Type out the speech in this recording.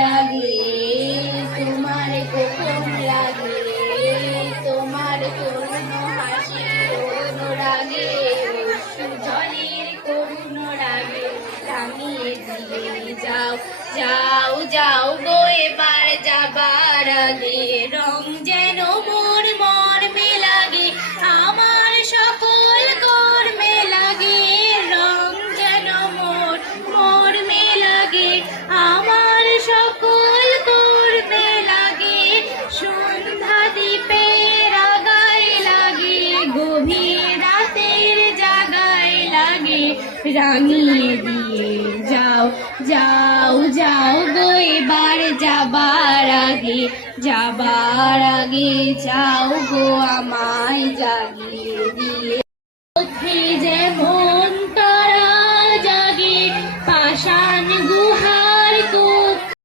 লাগে, তোমার কখন লাগে, তোমার করুণ হাসি অনুরাগে, জলের করুণ রাগে রাঙিয়ে দিয়ে যাও, যাও যাও গো এবার যাবার আগে, রং যেন মোর মর্মে লাগে, আমার সকল কর্মে লাগে, রং যেন মোর মর্মে লাগে, আমার সকল কর্মে লাগে, সন্ধ্যা দ্বীপের আগায় লাগে, গভীর রাতের জাগায় লাগে, রাঙিয়ে দিয়ে যাও, যাও যাও গো এবার যাবার আগে, যাবার আগে যাও গো আমায় জাগিয়ে।